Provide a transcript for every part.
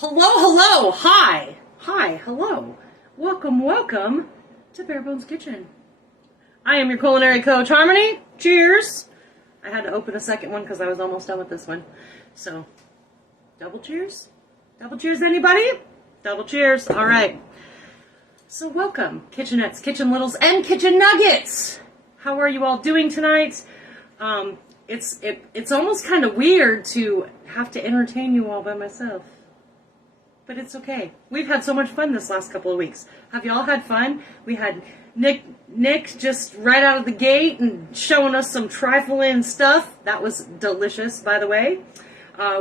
Hello, hi, hello. Welcome to Bare Bones Kitchen. I am your culinary coach, Harmony. Cheers. I had to open a second one because I was almost done with this one. So, double cheers. Double cheers, anybody? Double cheers. All right. So welcome, kitchenettes, kitchen littles, and kitchen nuggets. How are you all doing tonight? It's almost kind of weird to have to entertain you all by myself. But it's okay. We've had so much fun this last couple of weeks. Have y'all had fun? We had Nick just right out of the gate and showing us some trifling stuff. That was delicious, by the way.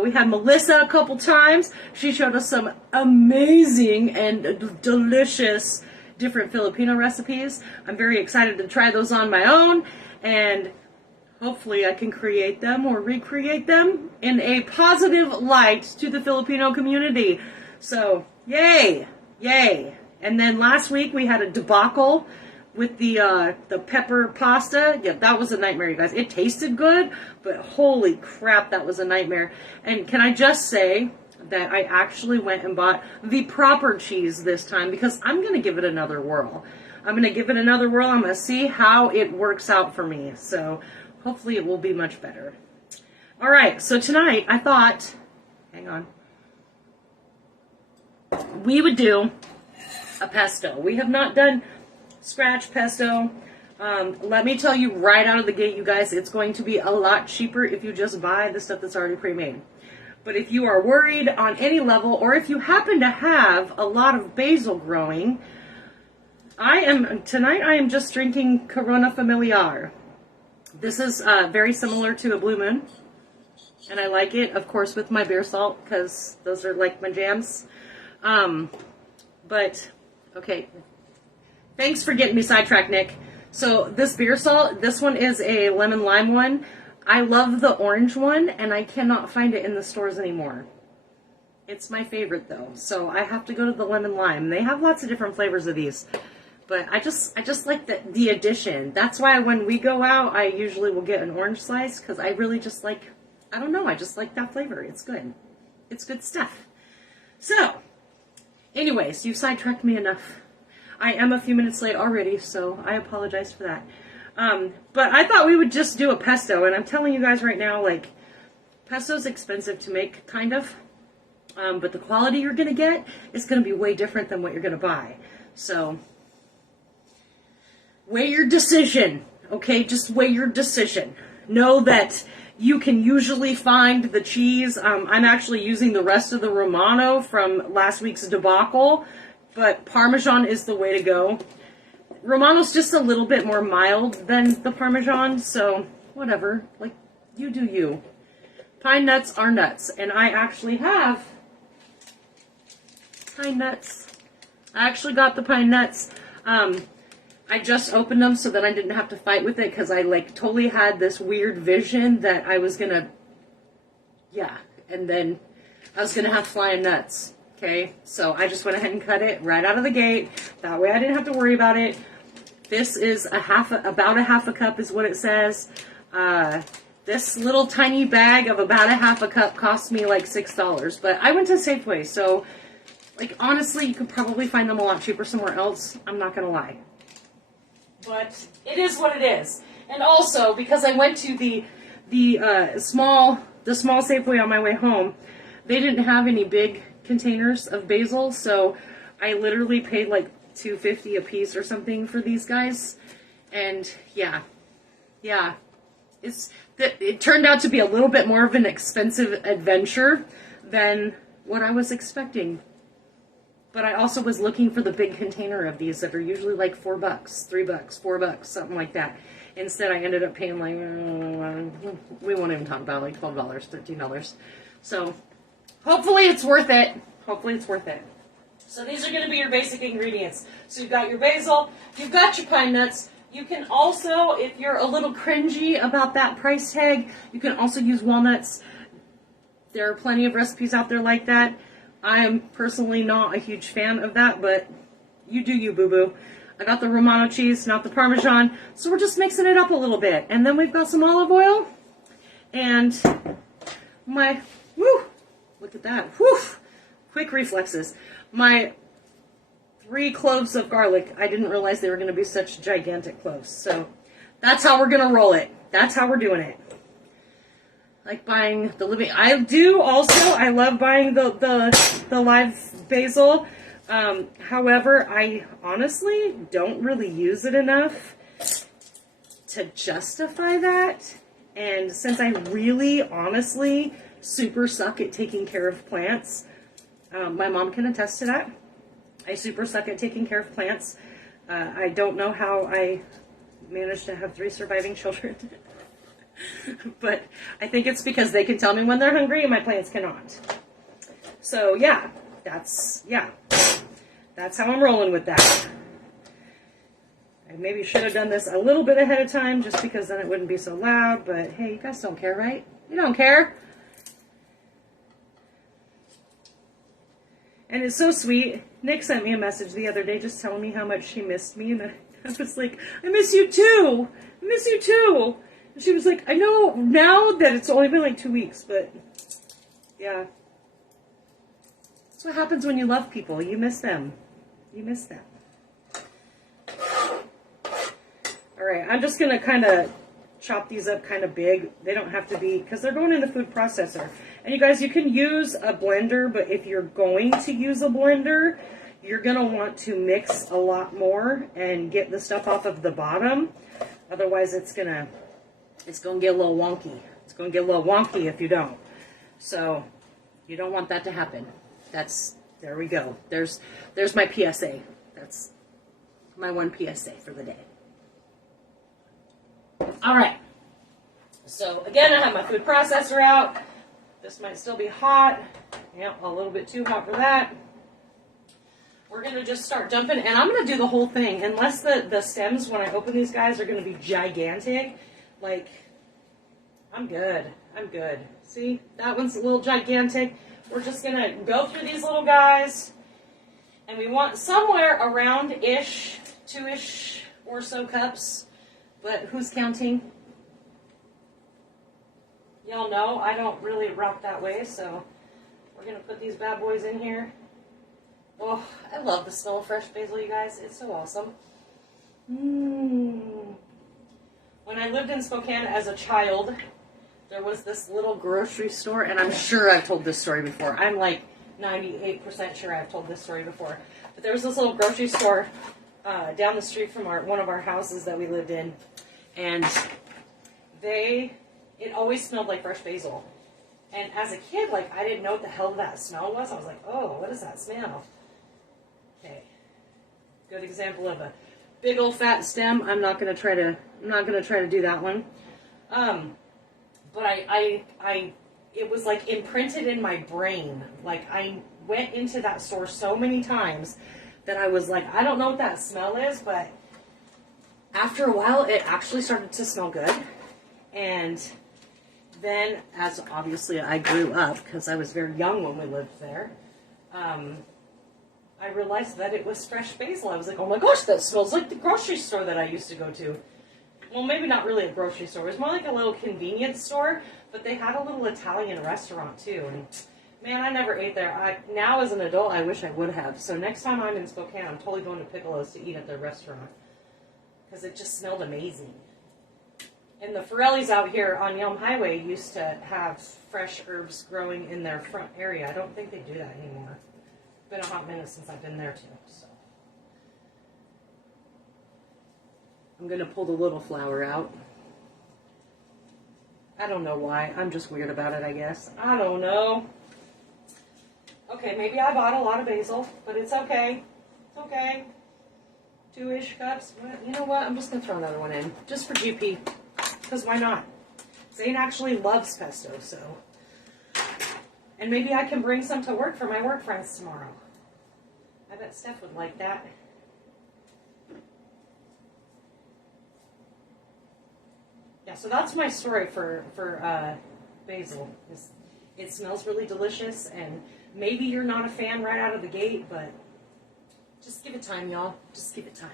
We had Melissa a couple times. She showed us some amazing and delicious different Filipino recipes. I'm very excited to try those on my own, and hopefully I can create them or recreate them in a positive light to the Filipino community. So, yay! And then last week we had a debacle with the pepper pasta. Yeah, that was a nightmare, you guys. It tasted good, but holy crap, that was a nightmare. And can I just say that I actually went and bought the proper cheese this time because I'm going to give it another whirl. I'm going to see how it works out for me. So, hopefully it will be much better. All right, so tonight I thought, hang on, we would do a pesto. We have not done scratch pesto. Let me tell you right out of the gate, you guys, it's going to be a lot cheaper if you just buy the stuff that's already pre-made. But if you are worried on any level, or if you happen to have a lot of basil growing, tonight I am just drinking Corona Familiar. This is very similar to a Blue Moon, and I like it, of course, with my beer salt, because those are like my jams. But, okay, thanks for getting me sidetracked, Nick. So this beer salt, this one is a lemon lime one. I love the orange one, and I cannot find it in the stores anymore. It's my favorite, though, so I have to go to the lemon lime. They have lots of different flavors of these. But I just like the addition. That's why when we go out, I usually will get an orange slice, because I really just like, I don't know, I just like that flavor. It's good. It's good stuff. So, anyways, you've sidetracked me enough. I am a few minutes late already, so I apologize for that. But I thought we would just do a pesto, and I'm telling you guys right now, like, pesto's expensive to make, kind of. But the quality you're going to get is going to be way different than what you're going to buy. So, weigh your decision, okay? Just weigh your decision. Know that you can usually find the cheese. I'm actually using the rest of the Romano from last week's debacle, but Parmesan is the way to go. Romano's just a little bit more mild than the Parmesan, so whatever. Like, you do you. Pine nuts are nuts, and I actually have pine nuts. I actually got the pine nuts. I just opened them so that I didn't have to fight with it, because I like totally had this weird vision that I was gonna, and then I was gonna have flying nuts. Okay, so I just went ahead and cut it right out of the gate. That way I didn't have to worry about it. This is about a half a cup is what it says. This little tiny bag of about a half a cup cost me like $6, but I went to Safeway, so like honestly, you could probably find them a lot cheaper somewhere else. I'm not gonna lie. But it is what it is. And also, because I went to the small Safeway on my way home, they didn't have any big containers of basil, so I literally paid like $2.50 a piece or something for these guys. And yeah, it turned out to be a little bit more of an expensive adventure than what I was expecting. But I also was looking for the big container of these that are usually like $4, $3, $4, something like that. Instead, I ended up paying like, we won't even talk about like $12, $13. So, hopefully it's worth it. So these are going to be your basic ingredients. So you've got your basil, you've got your pine nuts. You can also, if you're a little cringy about that price tag, you can also use walnuts. There are plenty of recipes out there like that. I am personally not a huge fan of that, but you do you, boo-boo. I got the Romano cheese, not the Parmesan, so we're just mixing it up a little bit. And then we've got some olive oil, and my, look at that, quick reflexes. My 3 cloves of garlic, I didn't realize they were going to be such gigantic cloves. So that's how we're going to roll it. That's how we're doing it. Like buying the living. I do also. I love buying the live basil. However, I honestly don't really use it enough to justify that. And since I really, honestly, super suck at taking care of plants, my mom can attest to that. I super suck at taking care of plants. I don't know how I managed to have 3 surviving children. But I think it's because they can tell me when they're hungry and my plants cannot. So yeah, that's how I'm rolling with that. I maybe should have done this a little bit ahead of time just because then it wouldn't be so loud, but hey, you guys don't care, right? You don't care. And it's so sweet. Nick sent me a message the other day just telling me how much she missed me, and I was like, I miss you too. I miss you too. And she was like, I know now that it's only been like 2 weeks, but yeah. That's what happens when you love people. You miss them. You miss them. All right, I'm just going to kind of chop these up kind of big. They don't have to be, because they're going in the food processor. And you guys, you can use a blender, but if you're going to use a blender, you're going to want to mix a lot more and get the stuff off of the bottom. Otherwise, it's going to get a little wonky. It's going to get a little wonky if you don't. So, you don't want that to happen. There we go. There's my PSA. That's my one PSA for the day. All right. So, again, I have my food processor out. This might still be hot. Yeah, a little bit too hot for that. We're going to just start dumping, and I'm going to do the whole thing, unless the stems, when I open these guys, are going to be gigantic. Like, I'm good. I'm good. See, that one's a little gigantic. We're just going to go through these little guys, and we want somewhere around-ish, 2-ish or so cups, but who's counting? Y'all know I don't really rock that way, so we're going to put these bad boys in here. Oh, I love the smell of fresh basil, you guys. It's so awesome. When I lived in Spokane as a child, there was this little grocery store, and I'm sure I've told this story before. I'm like 98% sure I've told this story before. But there was this little grocery store down the street from one of our houses that we lived in, and it always smelled like fresh basil. And as a kid, like, I didn't know what the hell that smell was. I was like, oh, what is that smell? Okay. Good example of a big old fat stem. I'm not gonna try to do that one. But it was like imprinted in my brain. Like, I went into that store so many times that I was like, I don't know what that smell is, but after a while, it actually started to smell good. And then, as obviously I grew up, because I was very young when we lived there, I realized that it was fresh basil. I was like, oh my gosh, that smells like the grocery store that I used to go to. Well, maybe not really a grocery store. It was more like a little convenience store, but they had a little Italian restaurant too. And man, I never ate there. Now as an adult, I wish I would have. So next time I'm in Spokane, I'm totally going to Piccolo's to eat at their restaurant, because it just smelled amazing. And the Forellis out here on Yelm Highway used to have fresh herbs growing in their front area. I don't think they do that anymore. It's been a hot minute since I've been there too. So I'm going to pull the little flower out. I don't know why. I'm just weird about it, I guess. I don't know. Okay, maybe I bought a lot of basil, but it's okay. It's okay. 2-ish cups. You know what? I'm just going to throw another one in, just for GP. Because why not? Zane actually loves pesto, so. And maybe I can bring some to work for my work friends tomorrow. I bet Steph would like that. Yeah, so that's my story for basil. It smells really delicious, and maybe you're not a fan right out of the gate, but just give it time, y'all. Just give it time.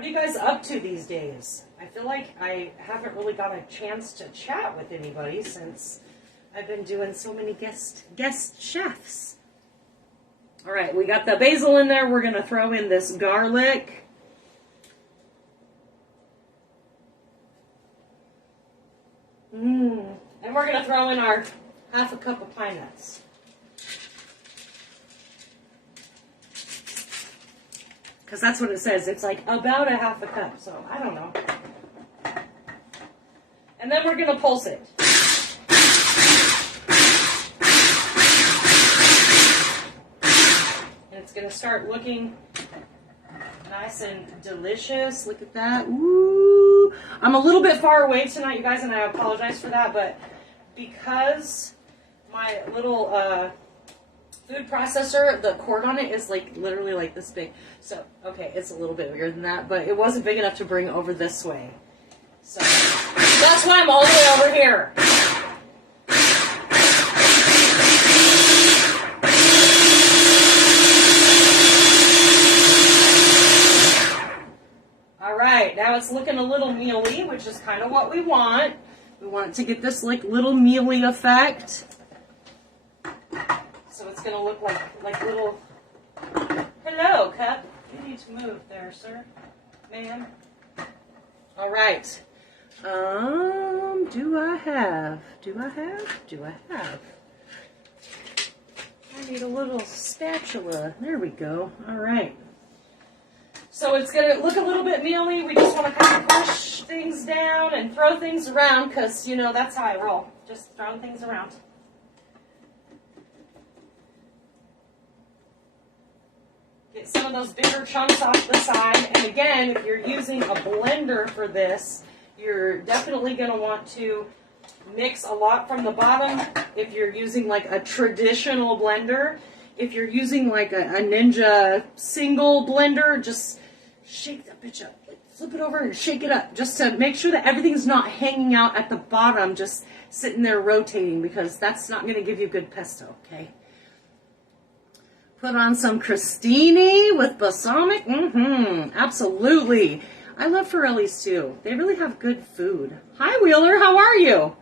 What are you guys up to these days? I feel like I haven't really got a chance to chat with anybody since I've been doing so many guest chefs. All right, we got the basil in there. We're going to throw in this garlic. And we're going to throw in our half a cup of pine nuts. Because that's what it says. It's like about a half a cup, so I don't know. And then we're going to pulse it. And it's going to start looking nice and delicious. Look at that. Ooh. I'm a little bit far away tonight, you guys, and I apologize for that, but because my little food processor, the cord on it is like literally like this big. So, okay, it's a little bit bigger than that, but it wasn't big enough to bring over this way. So, that's why I'm all the way over here. All right, now it's looking a little mealy, which is kind of what we want. We want to get this like little mealy effect. So it's going to look like little... Hello, cup. You need to move there, sir. Ma'am. All right. Do I have? I need a little spatula. There we go. All right. So it's going to look a little bit mealy. We just want to kind of push things down and throw things around because, you know, that's how I roll. Just throwing things around. Get some of those bigger chunks off the side. And again, if you're using a blender for this, you're definitely going to want to mix a lot from the bottom if you're using like a traditional blender. If you're using like a Ninja single blender, just shake that bitch up. Flip it over and shake it up just to make sure that everything's not hanging out at the bottom, just sitting there rotating, because that's not going to give you good pesto, okay? Put on some crostini with balsamic. Absolutely. I love Forelli's too. They really have good food. Hi, Wheeler. How are you?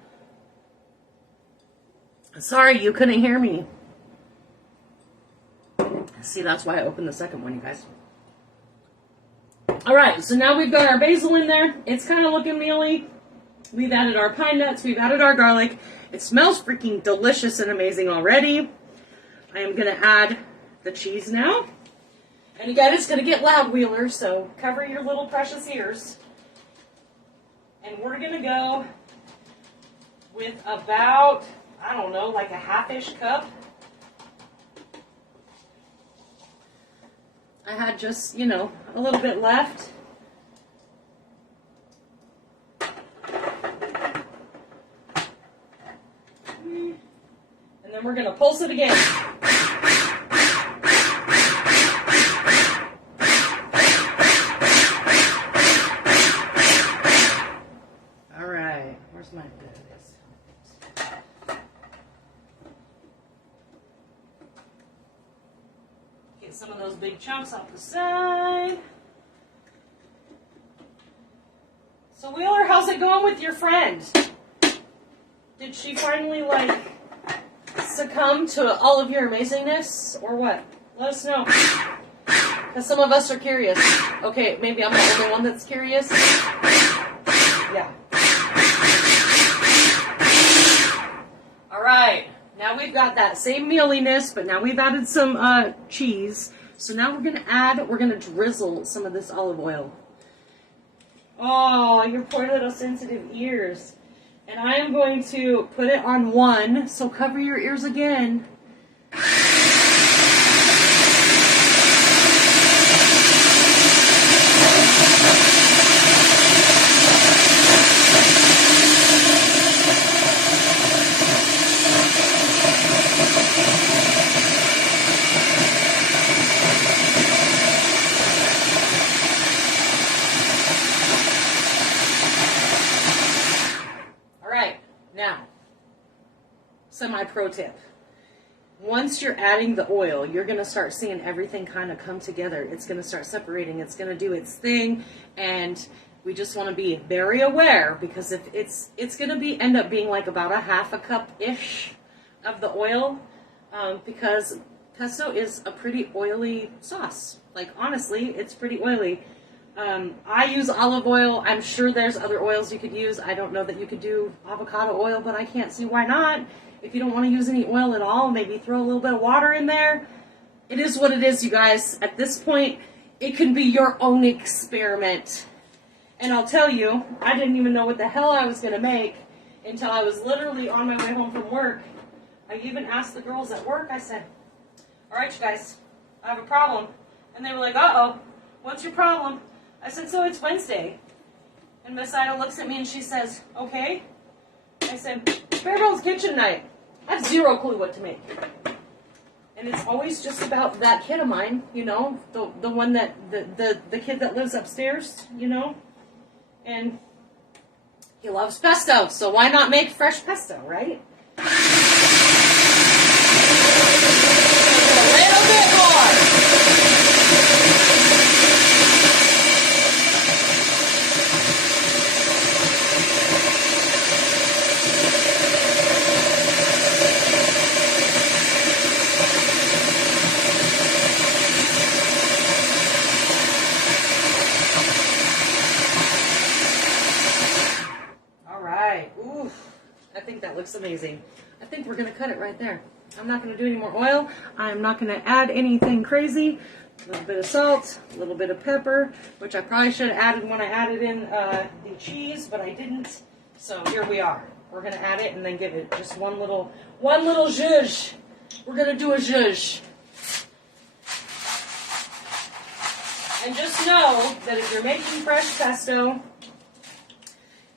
Sorry, you couldn't hear me. See, that's why I opened the second one, you guys. All right, so now we've got our basil in there. It's kind of looking mealy. We've added our pine nuts. We've added our garlic. It smells freaking delicious and amazing already. I am going to add the cheese now. And again, it's going to get loud, Wheeler, so cover your little precious ears. And we're going to go with about, I don't know, like a half-ish cup. I had just, you know, a little bit left. And then we're going to pulse it again. All right. Where's my bit of this? Get some of those big chunks off the side. So Wheeler, how's it going with your friend? Did she finally, like, succumb to all of your amazingness, or what? Let us know. Because some of us are curious. Okay, maybe I'm the only one that's curious. Yeah. All right. Now we've got that same mealiness, but now we've added some cheese. So now we're going to drizzle some of this olive oil. Oh, your poor little sensitive ears. And I am going to put it on one, so cover your ears again. Semi-pro tip. once you're adding the oil, you're going to start seeing everything kind of come together. It's going to start separating. It's going to do its thing. And we just want to be very aware, because if it's going to end up being like about a half a cup-ish of the oil, because pesto is a pretty oily sauce. Like, honestly, it's pretty oily. I use olive oil. I'm sure there's other oils you could use. I don't know that you could do avocado oil, but I can't see why not. If you don't want to use any oil at all, maybe throw a little bit of water in there. It is what it is, you guys. At this point, it can be your own experiment. And I'll tell you, I didn't even know what the hell I was going to make until I was literally on my way home from work. I even asked the girls at work, I said, all right, you guys, I have a problem. And they were like, uh-oh, what's your problem? I said, so it's Wednesday. And Miss Ida looks at me and she says, okay. I said, Bear Kitchen night. I have zero clue what to make. And it's always just about that kid of mine, you know, the one that, the kid that lives upstairs, you know. And he loves pesto, so why not make fresh pesto, right? A little bit more. That looks amazing. I think we're going to cut it right there. I'm not going to do any more oil. I'm not going to add anything crazy. A little bit of salt, a little bit of pepper, which I probably should have added when I added in the cheese, but I didn't. So here we are. We're going to add it and then give it just one little zhuzh. We're going to do a zhuzh. And just know that if you're making fresh pesto,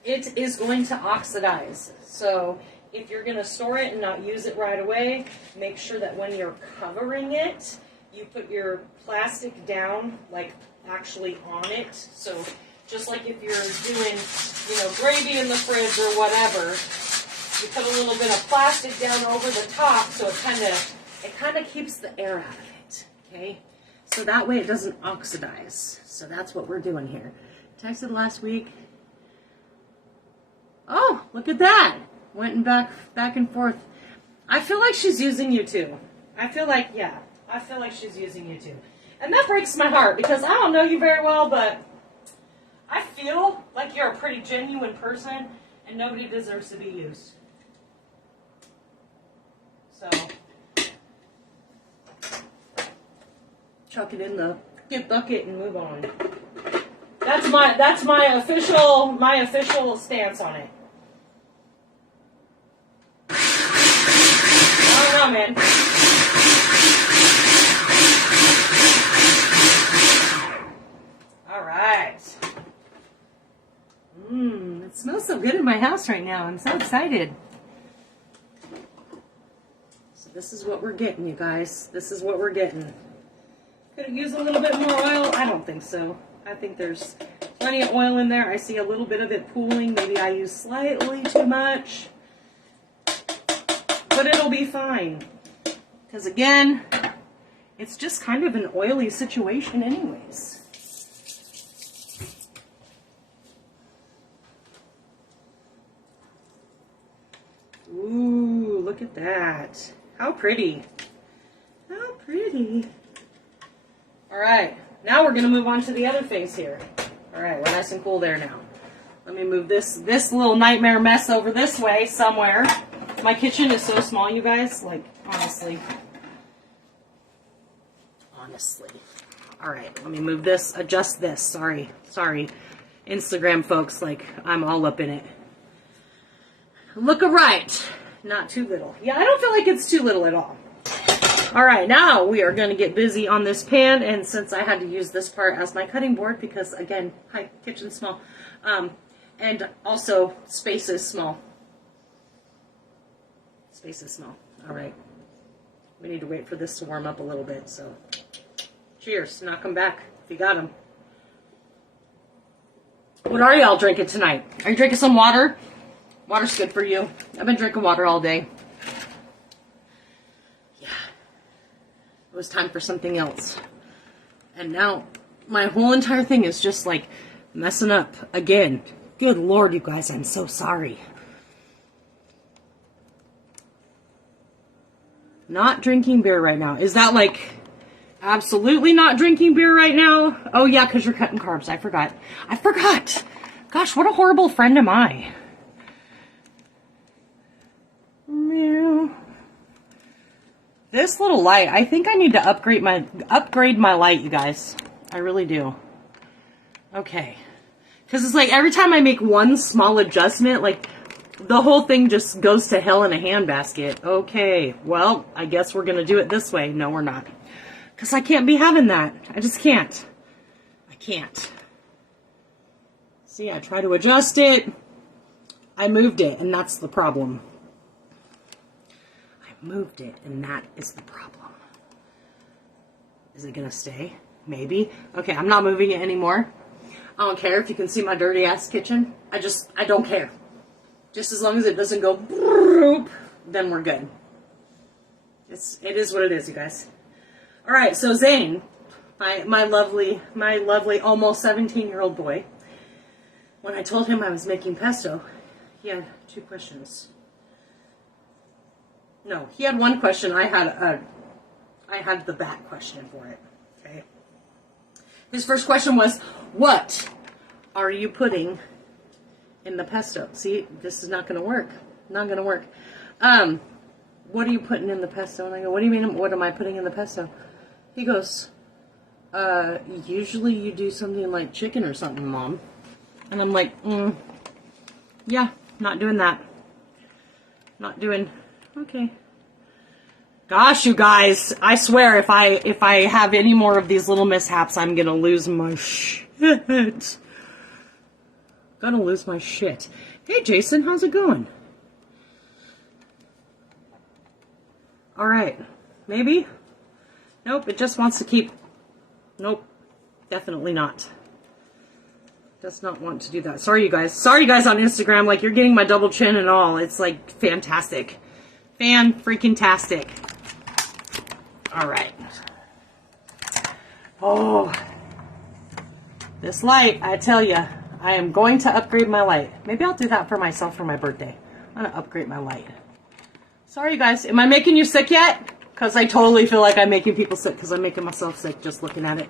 it is going to oxidize. So if you're going to store it and not use it right away, make sure that when you're covering it, you put your plastic down, like actually on it. So just like if you're doing, you know, gravy in the fridge or whatever, you put a little bit of plastic down over the top so it kind of keeps the air out of it, okay? So that way it doesn't oxidize. So that's what we're doing here. Texted last week. Oh, look at that. Went and back and forth. I feel like she's using you too. I feel like she's using you too. And that breaks my heart because I don't know you very well, but I feel like you're a pretty genuine person and nobody deserves to be used. So, chuck it in the bucket and move on. That's my official stance on it. I don't know, man. All right. It smells so good in my house right now. I'm so excited. So this is what we're getting, you guys. This is what we're getting. Could it use a little bit more oil? I don't think so. I think there's plenty of oil in there. I see a little bit of it pooling. Maybe I use slightly too much. But it'll be fine. Because again, it's just kind of an oily situation anyways. Ooh, look at that. How pretty. How pretty. All right. Now we're going to move on to the other face here. All right, we're nice and cool there now. Let me move this little nightmare mess over this way somewhere. My kitchen is so small, you guys. Like, honestly. All right, let me move this, adjust this. Sorry. Instagram folks, like, I'm all up in it. Look right. Not too little. Yeah, I don't feel like it's too little at all. All right, now we are going to get busy on this pan, and since I had to use this part as my cutting board because, again, hi, kitchen's small, and also space is small. Space is small. All right. We need to wait for this to warm up a little bit, so cheers. Knock them back if you got them. What are y'all drinking tonight? Are you drinking some water? Water's good for you. I've been drinking water all day. Yeah. It was time for something else. And now my whole entire thing is just like messing up again. Good Lord, you guys, I'm so sorry. Not drinking beer right now. Is that like absolutely not drinking beer right now? Oh yeah, because you're cutting carbs. I forgot. Gosh, what a horrible friend am I. Meow. This little light, I think I need to upgrade my light, you guys. I really do. Okay. Because it's like every time I make one small adjustment, like the whole thing just goes to hell in a handbasket. Okay, well, I guess we're going to do it this way. No, we're not. Because I can't be having that. I just can't. I can't. See, I try to adjust it. I moved it, and that's the problem. I moved it, and that is the problem. Is it going to stay? Maybe. Okay, I'm not moving it anymore. I don't care if you can see my dirty ass kitchen. I don't care. Just as long as it doesn't go broop, then we're good. It is what it is, you guys. All right, so Zane, my lovely, almost 17-year-old boy, when I told him I was making pesto, he had 2 questions. No, he had 1 question. I had the back question for it. Okay. His first question was, what are you putting in the pesto? See, this is not going to work. Not going to work. What are you putting in the pesto? And I go, what do you mean, what am I putting in the pesto? He goes, usually you do something like chicken or something, Mom. And I'm like, yeah, not doing that. Not doing, okay. Gosh, you guys, I swear if I have any more of these little mishaps, I'm gonna lose my shit. Gonna lose my shit. Hey, Jason, how's it going? All right, maybe? Nope, it just wants to keep, nope, definitely not. Does not want to do that. Sorry, you guys. Sorry, you guys on Instagram, like you're getting my double chin and all. It's like fantastic. Fan-freaking-tastic. All right. Oh, this light, I tell you, I am going to upgrade my light. Maybe I'll do that for myself for my birthday. I'm going to upgrade my light. Sorry, you guys. Am I making you sick yet? Because I totally feel like I'm making people sick because I'm making myself sick just looking at it.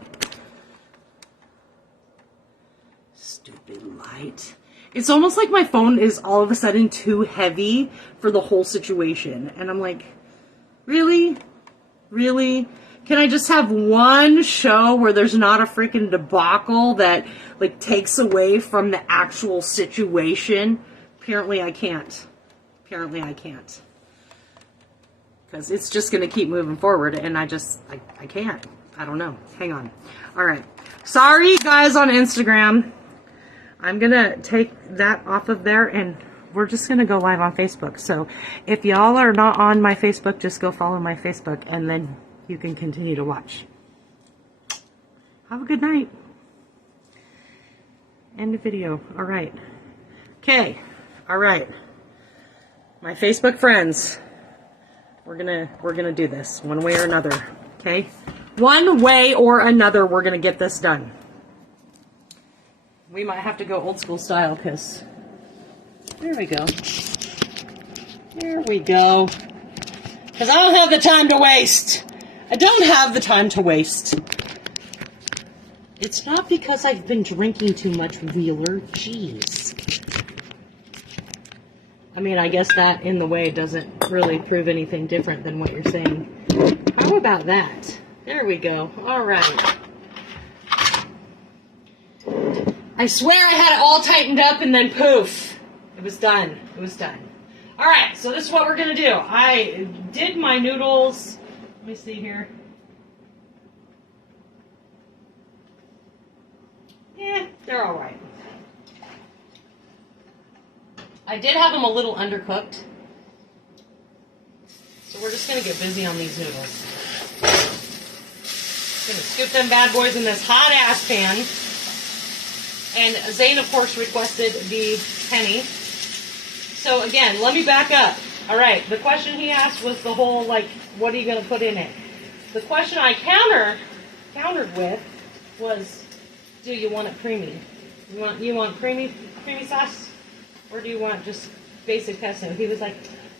Stupid light. It's almost like my phone is all of a sudden too heavy for the whole situation. And I'm like, really? Really? Can I just have one show where there's not a freaking debacle that like takes away from the actual situation? Apparently I can't. Apparently I can't. Because it's just going to keep moving forward and I can't. I don't know. Hang on. All right. Sorry guys on Instagram. I'm going to take that off of there and we're just going to go live on Facebook. So if y'all are not on my Facebook, just go follow my Facebook and then you can continue to watch. Have a good night. End of video. All right. Okay. All right. My Facebook friends, we're going to do this one way or another. Okay? One way or another, we're going to get this done. We might have to go old school style because there we go. There we go. Because I don't have the time to waste. I don't have the time to waste. It's not because I've been drinking too much, Wheeler. Jeez. I mean, I guess that in the way doesn't really prove anything different than what you're saying. How about that? There we go. All right. I swear I had it all tightened up and then poof. It was done. It was done. All right, so this is what we're going to do. I did my noodles. Let me see here. Yeah, they're all right. I did have them a little undercooked. So we're just going to get busy on these noodles. Going to scoop them bad boys in this hot ass pan. And Zane, of course, requested the penny. So again, let me back up. All right, the question he asked was the whole, like, what are you going to put in it? The question I countered with was, do you want it creamy? You want creamy sauce, or do you want just basic pesto? He was like,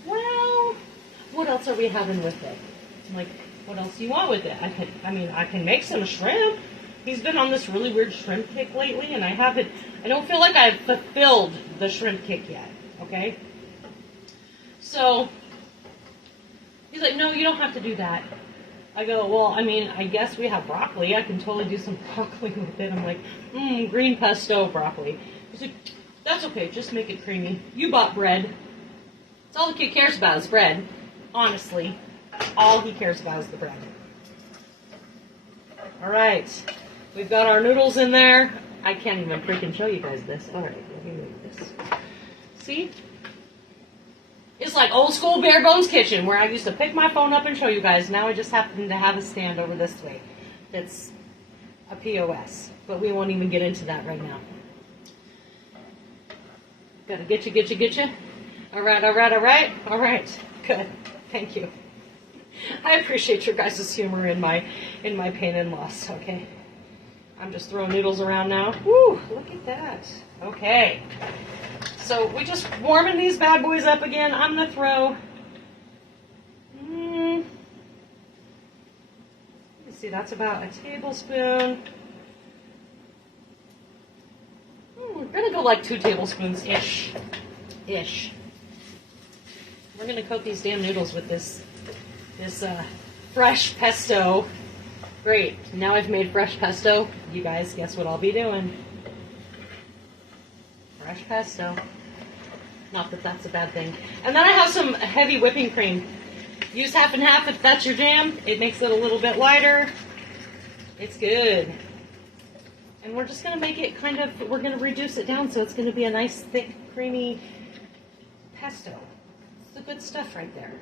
well, what else are we having with it? I'm like, what else do you want with it? I can make some shrimp. He's been on this really weird shrimp kick lately, and I don't feel like I've fulfilled the shrimp kick yet, okay? So, he's like, no, you don't have to do that. I go, well, I guess we have broccoli. I can totally do some broccoli with it. I'm like, green pesto broccoli. He's like, that's okay, just make it creamy. You bought bread. That's all the kid cares about is bread. Honestly, all he cares about is the bread. All right, we've got our noodles in there. I can't even freaking show you guys this. All right, let me move this. See? It's like old school bare bones kitchen where I used to pick my phone up and show you guys. Now I just happen to have a stand over this way. That's a POS, but we won't even get into that right now. Gotta get you. All right. Good. Thank you. I appreciate your guys' humor in my pain and loss. Okay. I'm just throwing noodles around now. Woo! Look at that. Okay. So we just warming these bad boys up again. I'm gonna throw. Let me see. That's about a tablespoon. We're gonna go like 2 tablespoons ish. We're gonna coat these damn noodles with this fresh pesto. Great. Now I've made fresh pesto. You guys, guess what I'll be doing? Fresh pesto. Not that that's a bad thing. And then I have some heavy whipping cream. Use half and half if that's your jam. It makes it a little bit lighter. It's good. And we're just going to make it we're going to reduce it down so it's going to be a nice, thick, creamy pesto. It's the good stuff right there.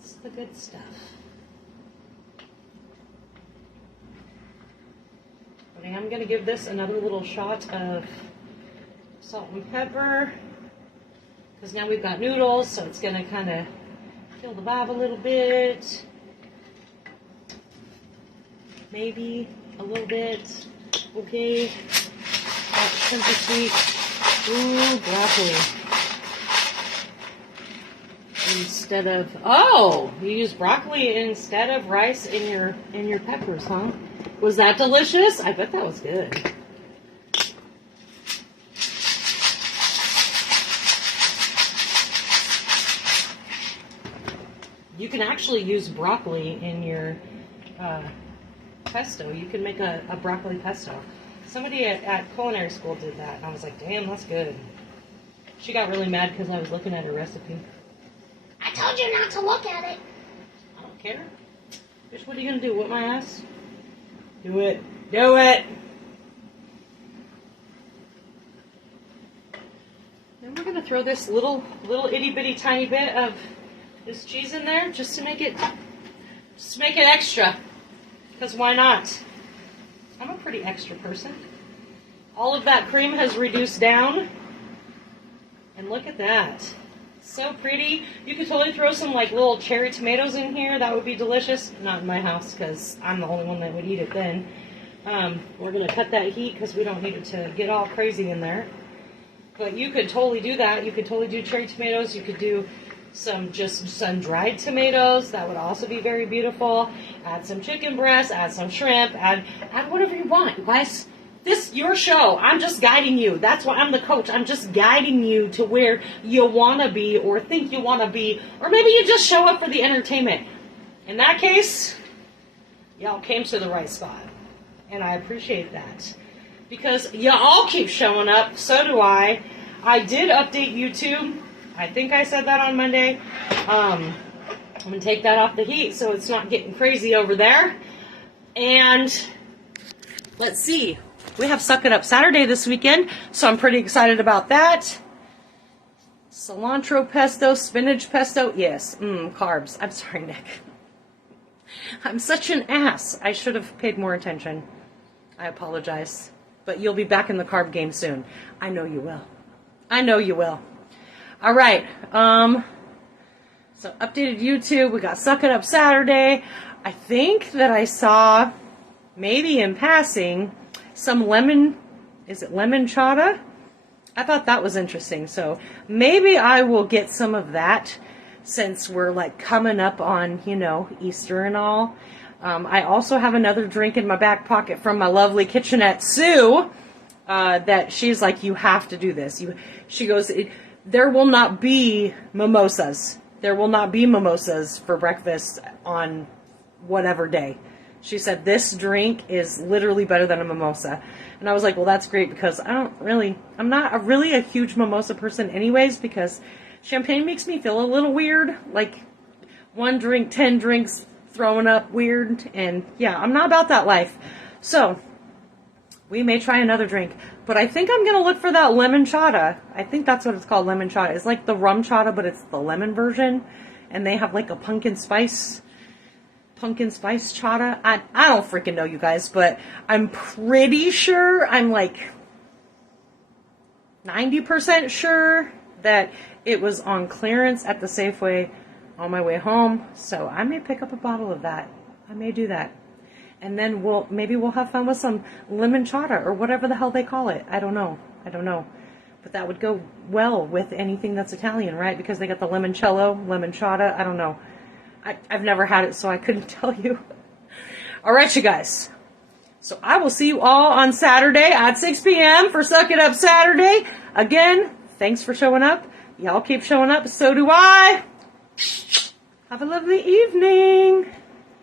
It's the good stuff. But I am going to give this another little shot of salt and pepper, because now we've got noodles, so it's going to kind of kill the vibe a little bit. Maybe a little bit. Okay. That's simple sweet. Ooh, broccoli. Instead of you use broccoli instead of rice in your peppers, huh? Was that delicious? I bet that was good. You can actually use broccoli in your pesto. You can make a broccoli pesto. Somebody at culinary school did that, and I was like, damn, that's good. She got really mad because I was looking at her recipe. I told you not to look at it. I don't care. Bitch, what are you going to do? Whip my ass? Do it. Do it. Then we're going to throw this little itty bitty tiny bit of this cheese in there just to make it extra. Because why not? I'm a pretty extra person. All of that cream has reduced down. And look at that. So pretty. You could totally throw some like little cherry tomatoes in here. That would be delicious. Not in my house because I'm the only one that would eat it then. We're going to cut that heat because we don't need it to get all crazy in there. But you could totally do that. You could totally do cherry tomatoes. You could do some dried tomatoes. That would also be very beautiful. Add some chicken breast. Add some shrimp. Add whatever you want, guys. This your show. I'm just guiding you. That's why I'm the coach. I'm just guiding you to where you want to be or think you want to be. Or maybe you just show up for the entertainment. In that case, y'all came to the right spot. And I appreciate that. Because y'all keep showing up. So do I. I did update YouTube. I think I said that on Monday. I'm going to take that off the heat so it's not getting crazy over there. And let's see. We have Suck It Up Saturday this weekend, so I'm pretty excited about that. Cilantro pesto, spinach pesto. Yes, carbs. I'm sorry, Nick. I'm such an ass. I should have paid more attention. I apologize. But you'll be back in the carb game soon. I know you will. I know you will. All right. So updated YouTube. We got Suck It Up Saturday. I think that I saw, maybe in passing, some lemon, is it lemon chata? I thought that was interesting. So maybe I will get some of that since we're like coming up on, you know, Easter and all. I also have another drink in my back pocket from my lovely kitchenette Sue that she's like, you have to do this. She goes, there will not be mimosas. There will not be mimosas for breakfast on whatever day. She said, this drink is literally better than a mimosa. And I was like, well, that's great because I'm not really a huge mimosa person anyways, because champagne makes me feel a little weird. Like, one drink, 10 drinks, throwing up weird. And yeah, I'm not about that life. So, we may try another drink. But I think I'm going to look for that lemon chata. I think that's what it's called, lemon chata. It's like the rum chata, but it's the lemon version. And they have like a pumpkin spice chata. I don't freaking know, you guys, but I'm pretty sure, I'm like 90% sure that it was on clearance at the Safeway on my way home. So I may pick up a bottle of that. I may do that. And then maybe we'll have fun with some lemon chata or whatever the hell they call it. I don't know. But that would go well with anything that's Italian, right? Because they got the limoncello, lemon chata. I don't know. I've never had it, so I couldn't tell you. All right, you guys. So I will see you all on Saturday at 6 p.m. for Suck It Up Saturday. Again, thanks for showing up. Y'all keep showing up. So do I. Have a lovely evening.